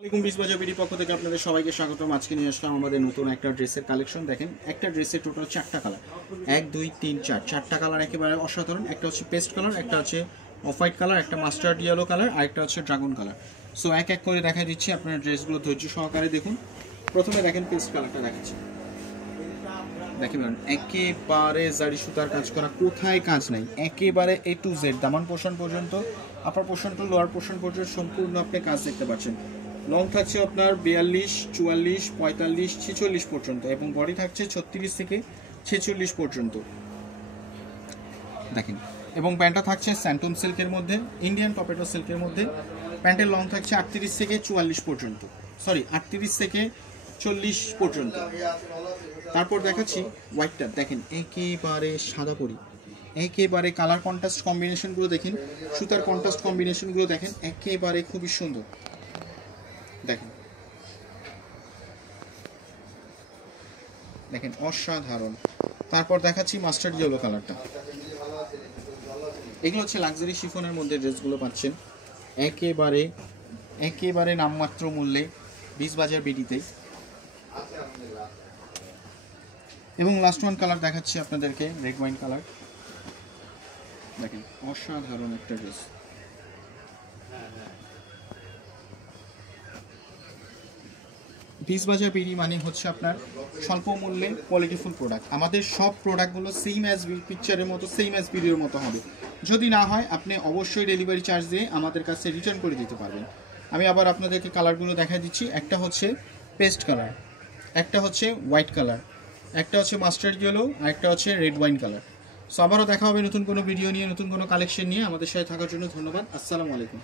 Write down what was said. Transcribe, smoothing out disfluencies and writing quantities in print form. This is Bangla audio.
আসসালামু আলাইকুম বাজার বিডি পক্ষ থেকে আপনাদের সবাইকে স্বাগতম। আজকে নিয়ে আসলাম আমাদের নতুন একটা ড্রেসের কালেকশন। দেখেন একটা ড্রেসের টোটাল 4টা কালার, 1 2 3 4, 4টা কালার একেবারে অসাধারণ। একটা হচ্ছে পেস্ট কালার, একটা হচ্ছে অফ হোয়াইট কালার, একটা মাস্টার্ড ইয়েলো কালার আর একটা হচ্ছে ড্রাগন কালার। সো এক এক করে দেখা দিচ্ছি, আপনারা ড্রেসগুলো ধৈর্য সহকারে দেখুন। প্রথমে দেখেন পেস্ট কালারটা দেখাচ্ছি, দেখেন একেবারে জারি সুতার কাজ করা, কোথায় কাজ নাই, একেবারে A to Z দামান পোর্শন পর্যন্ত, upper portion to lower portion পর্যন্ত সম্পূর্ণ আপনি কাজ দেখতে পাচ্ছেন। লং থাকছে আপনার 42, 44, 45, 46 পর্যন্ত এবং বডি থাকছে 36 থেকে 46 পর্যন্ত দেখেন। এবং প্যান্টটা থাকছে স্যান্টন সিল্কের মধ্যে, ইন্ডিয়ান টপেটো সিল্কের মধ্যে। প্যান্টের লং থাকছে 38 থেকে 44 পর্যন্ত, 38 থেকে 40 পর্যন্ত। তারপর দেখাচ্ছি হোয়াইটটা, দেখেন একেবারে সাদা পরি, একেবারে কালার কন্ট্রাস্ট কম্বিনেশনগুলো দেখেন, সুতার কন্ট্রাস্ট কম্বিনেশনগুলো দেখেন, একেবারে খুবই সুন্দর দেখেন, দেখেন অসাধারণ। তারপর দেখাচ্ছি মাস্টার্ড ইয়েলো কালারটা। এগুলো হচ্ছে লাক্সারি শিফনের মধ্যে ড্রেসগুলো পাচ্ছেন একেবারে একেবারে নামমাত্র মূল্যে 20 বাজার বিডিতে। এবং লাস্ট ওয়ান কালার দেখাচ্ছি আপনাদেরকে, রেড ওয়াইন কালার। দেখেন অসাধারণ একটা ড্রেস। বাজার বিডি মানে হচ্ছে আপনার স্বল্প মূল্যে কোয়ালিটিফুল প্রোডাক্ট। আমাদের সব প্রোডাক্টগুলো সেম অ্যাজ পিকচারের মতো, সেম অ্যাজ ভিডিওর মতো হবে। যদি না হয় আপনি অবশ্যই ডেলিভারি চার্জ দিয়ে আমাদের কাছে রিটার্ন করে দিতে পারবেন। আমি আবার আপনাদেরকে কালারগুলো দেখা দিচ্ছি। একটা হচ্ছে পেস্ট কালার, একটা হচ্ছে হোয়াইট কালার, একটা হচ্ছে মাস্টার্ড ইয়েলো আর একটা হচ্ছে রেড ওয়াইন কালার। সো আবারও দেখা হবে নতুন কোনো ভিডিও নিয়ে, নতুন কোনো কালেকশন নিয়ে। আমাদের সাথে থাকার জন্য ধন্যবাদ। আসসালামু আলাইকুম।